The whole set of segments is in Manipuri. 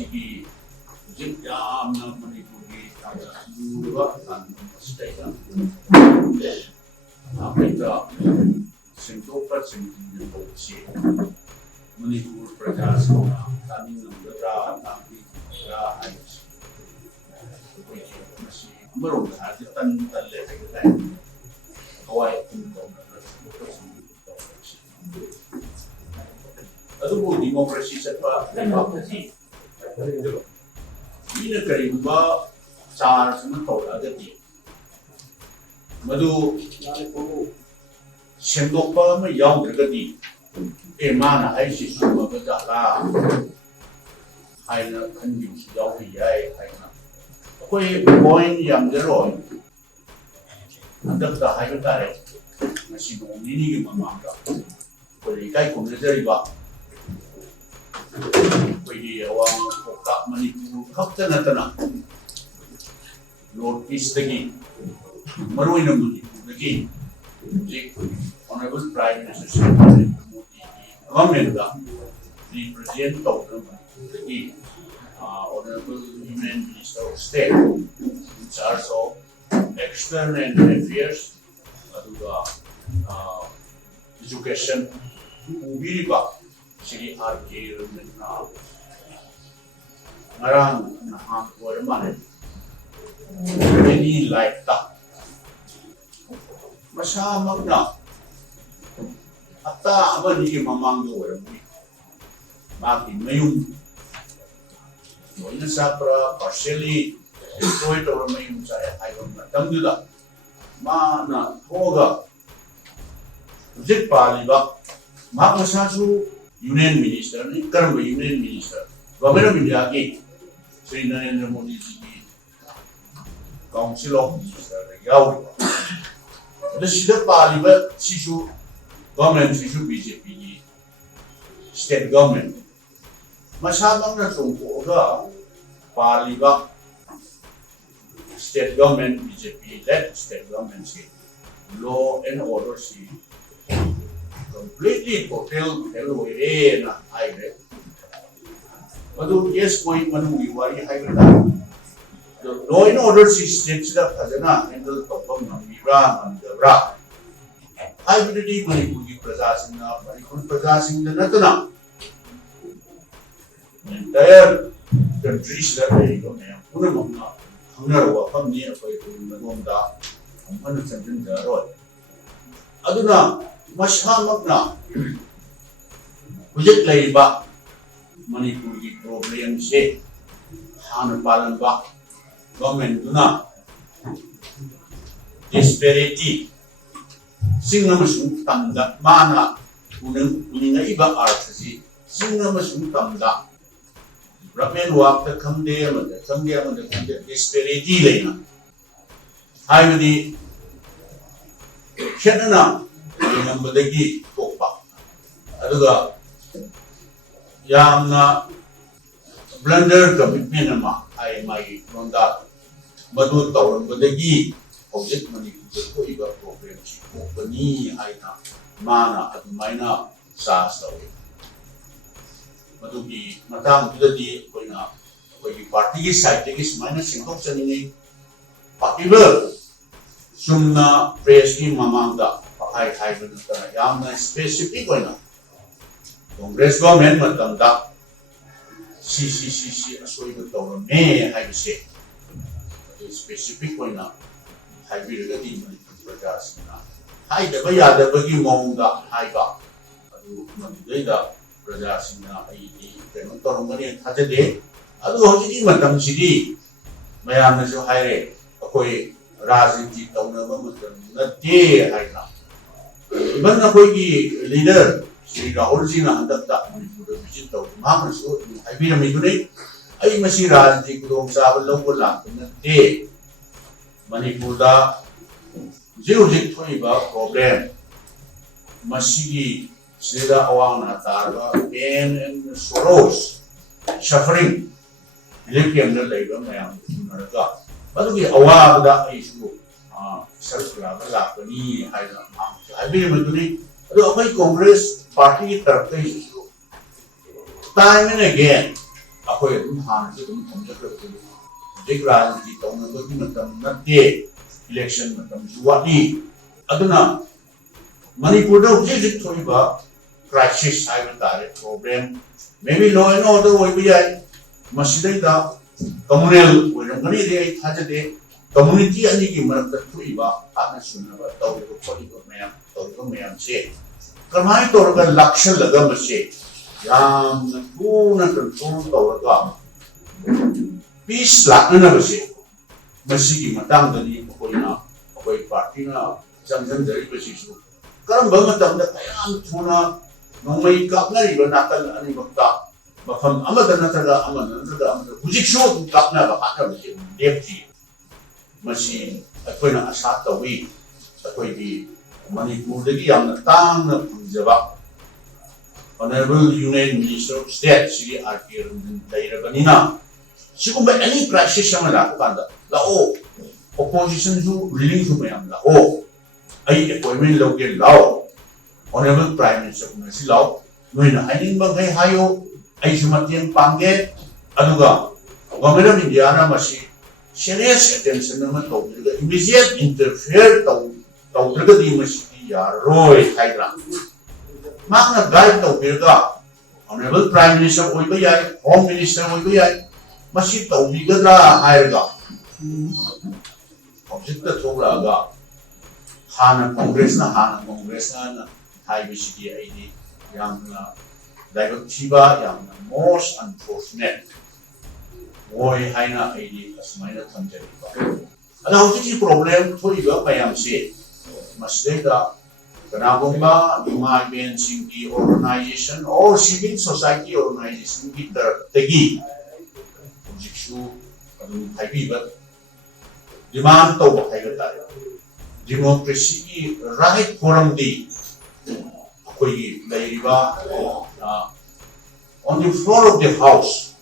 Sigi Jam Manipuri Yuva and State. Africa Sintopa Sintopa Manipur Prajas, Tamin Nandra, Tampi, Ice. Maral had the Tan Level Hawaii. Adubo democracy sa democracy. Ina karimba charge na tawagati. Madu sendokpa ma yaudagati. Mana ay si suma badala. Ay na kanyu si yaudiyay ay na. Ako'y point yang deroy. Andak da hayo tare. Masinong nini yung mamanga. Kung ikay kung nadariba. Pwede awang Pokka Manipur Kaptanatana Northeast again. Maroy ng Manipur again. Honorable Prime Minister government represent of the Manipur again. Honorable Union Minister of State in charge of External Affairs, Education, Ubiriba. Siri R.K. Ranjan Maral Nahan Warman any like that. Masama na ata abani mamanggo warmi maki mayum noina sapra partially destroyed or mayum sa ayong tamduda mana hoga jit paliba makasasu Union Minister, Karma Union Minister, Government of India ki Sri Narendra Modi ji ki Council of Minister yaw. The sida paliba sishu government sishu BJP ki state government. Masamang na sungko ga paliba state government BJP led state government si law and order si completely total away na highway. But yes, point manui wari highway. The law and order system sila kazana handle topam ng mira ng debra. Highway di Manipur ki prajasing na Manipur prajasing na natana. Entire country sila ay ko na una mga hangarwa pamni ako'y nagomda ang ano sa daro. Aduna masyamag na project laiba Manipur ki problem se hanapalan ba government na disparity sing na masung tanda mana unang uninga iba artsi sing na masung tanda ramen wak ta kamde disparity leina hayudi shanana yang badagi topa aduga yang na blunder commitment nama ay may ronda madu tawon badagi object Manipur ko iba problem si company ay na mana at mayna sa sawi madugi matang tudadi ko na ko party ki side ki mayna singkop sa ni particular sumna press ni mamanga ay hybrid na yang na specific ko na Congress government matanda CCCC asoy ko to me ay se specific ko na hybrid ga di man prajas na ay da ba yada ba gi monga ay ba adu man da prajas na ay di kano to mani thajade adu hoji matam sidi mayam na so hayre akoi rajniti tawna ba matam na de ay na Iban na ko'y leader, si Rahul ji na handak ta, Manipur visit daw, mga so, ay binamay doon ay masira, hindi ko doon sa lang ko lang, hindi, Manipur da, zero-zero ko iba, problem, masigi, sila awang natarga, and sorrows, suffering, hindi kiyang nalay ba, mayang naraga, patuloy, awa da, ay sulo, self-love, lakani, ay na, ay binamay doon Ado ako Congress party tarafta isu. Time and again, ꯑꯩꯈꯣꯏ ꯑꯗꯨꯝ ꯍꯥꯟꯅꯁꯨ ꯑꯗꯨꯝ ꯊꯝꯖꯈ꯭ꯔꯕꯗꯨ ꯍꯧꯖꯤꯛ ꯔꯥꯖꯅꯤꯇꯤ ꯇꯧꯅꯕꯒꯤ ꯃꯇꯝ ꯅꯠꯇꯦ ꯏꯂꯦꯛꯁꯟ ꯃꯇꯝꯁꯨ ꯋꯥꯠꯂꯤ ꯑꯗꯨꯅ ꯃꯅꯤꯄꯨꯔꯗ ꯍꯧꯖꯤꯛ ꯍꯧꯖꯤꯛ ꯊꯣꯛꯏꯕ crisis haiba tare problem maybe law and order oiba yai masidai communal oiramgani de ai thajade community ani gi marakta thuiba ana sunaba tawriba kholiba mayam se kamai torga laksha laga mase yam puna control tawraga peace lakna base masigi matang dani koi party na janjan dari base su karamba matamda kayam thuna nongmai kapna riba nakal ani bakta mafam amada natraga hujikso kapna ba hakam se deputy masi akoina asa tawi akoi di manipur dagi yamna tangna punjaba honorable union minister of state sri R.K. Ranjan dairaganina sigumba any crisis samala kanda lao opposition ju ruling ju mayam lao ai appointment loge lao honorable prime minister kunasi lao noina hainin bangai hayo ai sumatien pange aduga government of India na masi serious attention na to immediate interfere to di masi ya roi haidra makna guide to birga honorable prime minister oiba yai home minister oiba yai masi to bigadra hairga object to raga hana congress na haibisidi aidi yamna directiva yamna most unfortunate boy haina aidi asmaina thamjariba ana hojiki problem thoiba mayam se masdeda kanagomba human singhi organization or civil society organization ki tartagi hojiksu adum haibiba demand to haiba tare democracy ki right forum di koi lairiba on the floor of the house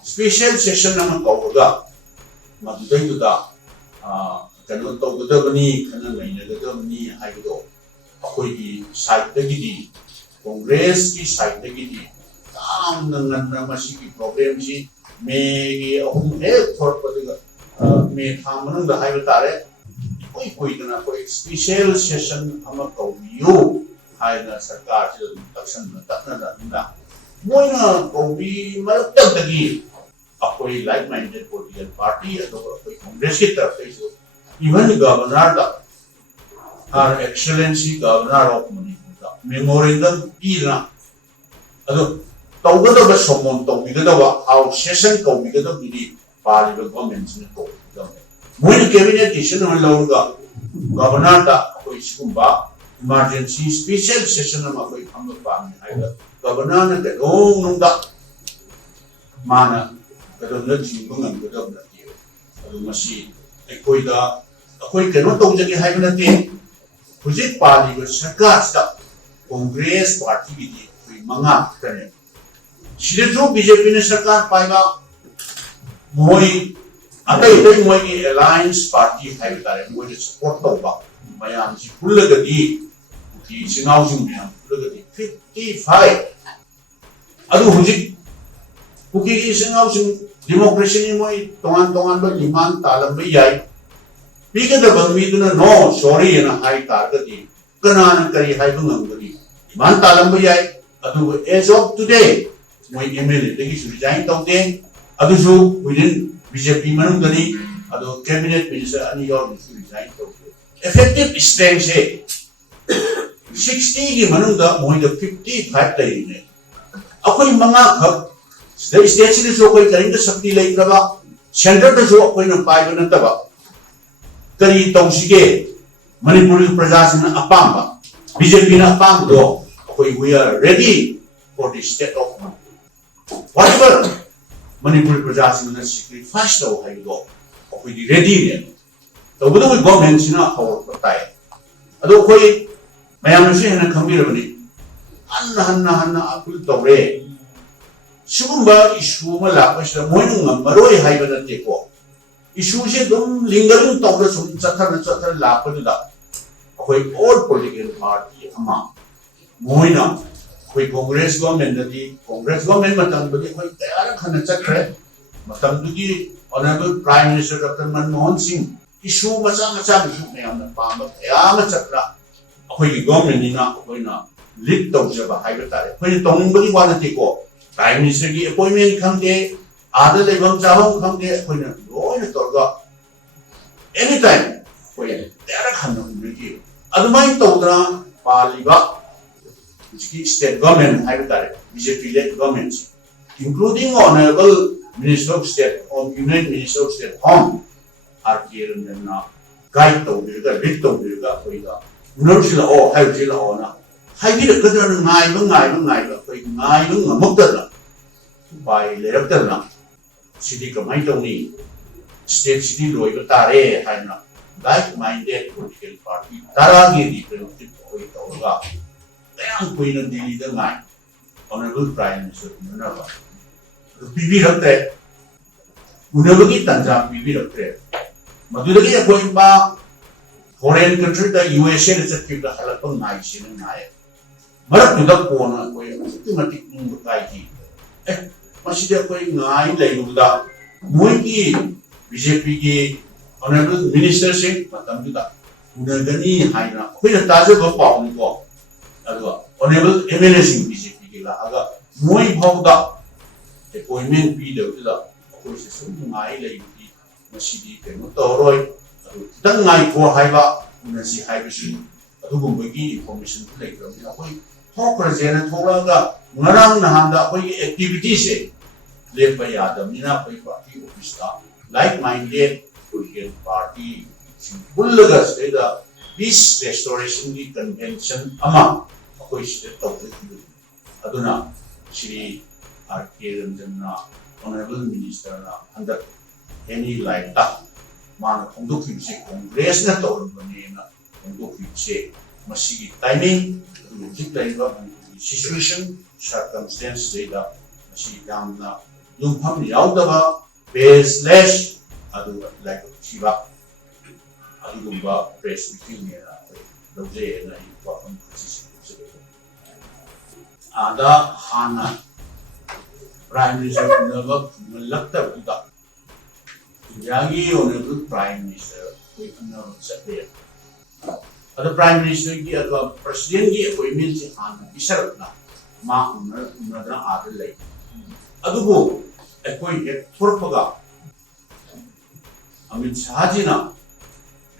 special session na kauga madai to da kano to gadabani kana laina gadabani haido akoi ki side dagi di congress ki side dagi di tam nan masi ki problem si me gi ahum ek for padiga me thamanu da haiba tare koi dana koi special session ama kaubiyo haina sarkar se action takna da moina kaubi malak dagi akoi like minded political party ado akoi congress ki taraf se even governor da our excellency governor of Manipur memorandum ira ado tawgada ba somon tawbigada wa how session kaubigada bidi paliba government ne ko moina cabinet decision on lawga governor da koi skumba emergency special session ma koi hamga pami haida governor na de long da mana kadamna jingba ngam kadamna ti adu masi ekoi da akoi keno tawjagi haida na ti hujik paliba sarkar da congress party gi koi manga kane shirejo BJP ne sarkar paiga moi atai moi alliance party haida tare moi support tawba mayam si pullagadi ki singaw sing mayam pullagadi 55 adu hujik kuki singaw sing democracy ni moi tongan ba liman talam ba yai pika da bangmi duna no sorry na hai targadi kanan kari hai bungangadi liman talam ba yai adu as of today moi MLA dagi resign tawde adu su within BJP manung dani adu cabinet minister ani yor resign tawde effective strength se 60 ki manung da moi da 55 lai ne akoi manga khak the state ni so koi karing da shakti lai kraba center da so koi na pai na ta ba kari tawsige manipuri praja sin apamba BJP na apam do koi we are ready for the state of whatever manipuri praja sin na sacrifice do hai do koi di ready ne to bu do government sina hawar patai ado koi mayam se na khambirabani hanna apul tawre sugumba issue ma la pasda moinu maroi haiba na te ko issue se dum lingering tawra sum chathar la pa da koi all political party ama moina ꯑꯩꯈꯣꯏ ꯀꯣꯡꯒ꯭ꯔꯦꯁ ꯒꯣꯔꯃꯦꯟꯗꯗꯤ ꯀꯣꯡꯒ꯭ꯔꯦꯁ ꯒꯣꯔꯃꯦꯟ ꯃꯇꯝꯗꯗꯤ ꯑꯩꯈꯣꯏ ꯀꯌꯥꯔꯛ ꯍꯟꯅ ꯆꯠꯈ꯭ꯔꯦ ꯃꯇꯝꯗꯨꯒꯤ honourable prime minister doctor Manmohan ꯁꯤꯡ ꯏꯁꯨ ꯃꯆꯥ ꯃꯆꯥꯒꯤꯁꯨ ꯃꯌꯥꯝꯅ ꯄꯥꯝꯕ ꯀꯌꯥ ꯑꯃ ꯆꯠꯄ꯭ꯔꯥ ꯑꯩꯈꯣꯏꯒꯤ ꯒꯣꯔꯃꯦꯟꯅꯤꯅ ꯑꯩꯈꯣꯏꯅ ꯂꯤꯗ ꯇꯧꯖꯕ ꯍꯥꯏꯕ ꯇꯥꯔꯦ ꯑꯩꯈꯣꯏꯅ ꯇꯧꯅꯤꯡꯕꯒꯤ ꯋꯥ ꯅꯠꯇꯦꯀꯣ ꯄ꯭ꯔꯥꯏꯝ ꯃꯤꯅꯤꯁꯇꯔꯒꯤ ꯑꯦꯄꯣꯏꯟꯃꯦꯟ ꯈꯪꯗꯦ आदे लेबम चाबम खंगे अखोइना लोइना तौरगा एनी टाइम अखोइ तेरा खन्ना उनगी अदुमाइ तौदरा पालिबा जिकी स्टेट गवर्नमेंट हाइबे तारे BJP led government including honourable minister of state of union minister of state home RK रंजना गाइड तौबिरगा लीड तौबिरगा अखोइगा उनरसिला ओ हाइबसिला ओना हाइबिर कदर नाइबा अखोइ नाइबा ngमक्तरा बाय लेरक्तरा City Kamaitoni, State City Loy Tare, Hana, like minded political party, Taragi, the Oga, Then Queen of Delhi the night, Honorable Prime Minister Minerva. The PV of that, Unabagi Tanja PV of that. Maduragi going back, foreign country, the USA is a keep the Halapon night in a night. But to the corner, where systematic in the Kaiji. मसीदे कोई नाई लेगुदा मोइकी बीजेपी की ऑनरेबल मिनिस्टर से मतमजुदा उनगनी हाइना कोई ताजे को पाउनिको अदवा ऑनरेबल एमएलए सिंह बीजेपी की ला अगा मोइ भौदा अपॉइंटमेंट पी देउदा कोई से सुन नाई लेगुदी मसीदी केनो तोरोय तंग नाई को हाइबा उनसी हाइबसी अदुगुंबगी इंफॉर्मेशन लेगुदा कोई थोकरजेना थोलागा ngarang nahanda koi activity se lepa yadam nina koi party office ta like minded political party bullaga seda peace restoration ki convention ama koi se tawde aduna shri R.K. Ranjan na honorable minister na under any like ta mana kongdokhi se congress na tawrubani na kongdokhi se masigi timing jik laiba situation circumstance data she damna lumpham yaudaba baseless adu like chiba adu gumba press meeting ne lawje na inform ada hana prime minister naba lakta buda yagi honorable prime minister with no satya ada prime minister ki atwa president ki appointment se hana isarna ma unadra ade lei adugo ekoi ek thorpaga amit shahajina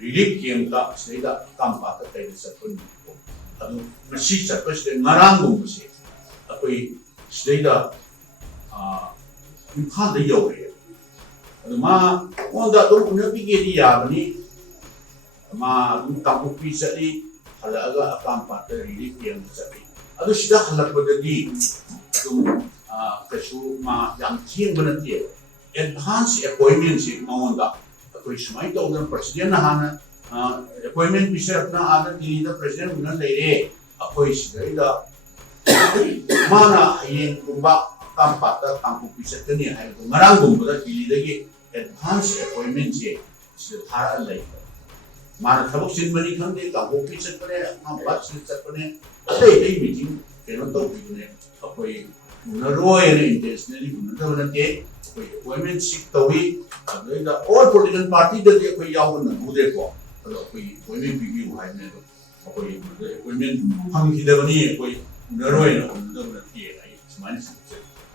relief camp ka seida kampa ta kai sapun adu masi chapes de narangum se akoi seida imphal de yore adu ma onda to unapi ge di yabani ma kamu pisali halaga kampa ta relief camp sabi अदु सिदा हलकबदगी तुम कछु मा याम थिंग बनती एडवांस अपॉइंटमेंट से माउंदा कोई समय तो उधर प्रेसिडेंट हाना अपॉइंटमेंट पिसे अपना आदर दिल्ली दा प्रेसिडेंट उन लेरे अकोई सिदा माना ये कुबा काम पाता काम को पिसे तनी है तो मरांग गुंबदा दिल्ली दगी एडवांस अपॉइंटमेंट से थारा ले माना थबक सिनमनी खंदे काम को पिसे करे हम बात से चपने अरे मीटिंग केनो तौबिने अखोई उनरोय ने इंटेंशनली उनदवनते अखोई अपॉइंटमेंट सिक तौई अदैदा ऑल पॉलिटिकल पार्टी दे अखोई यावन नबुदे को अदो अखोई अपॉइंटमेंट बिबी हाइने दो अखोई अपॉइंटमेंट हम हिदबनी अखोई उनरोय ने उनदवनते आई स्माइल